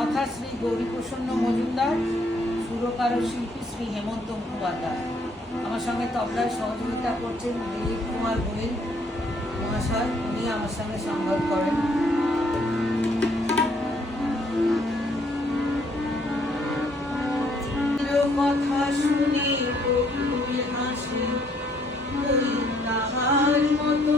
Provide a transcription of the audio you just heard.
কথা শ্রী গৌরীপ্রসন্ন মজুমদার, সুরকার ও শিল্পী শ্রী হেমন্ত মুখোপাধ্যায়। আমার সঙ্গে তবলায় সহযোগিতা করছেন দিলীপ কুমার গোয়েল মহাশয়, উনি আমার সঙ্গে সংবাদ করেন। কথা শুনে হাসি, ওই তাহার মতো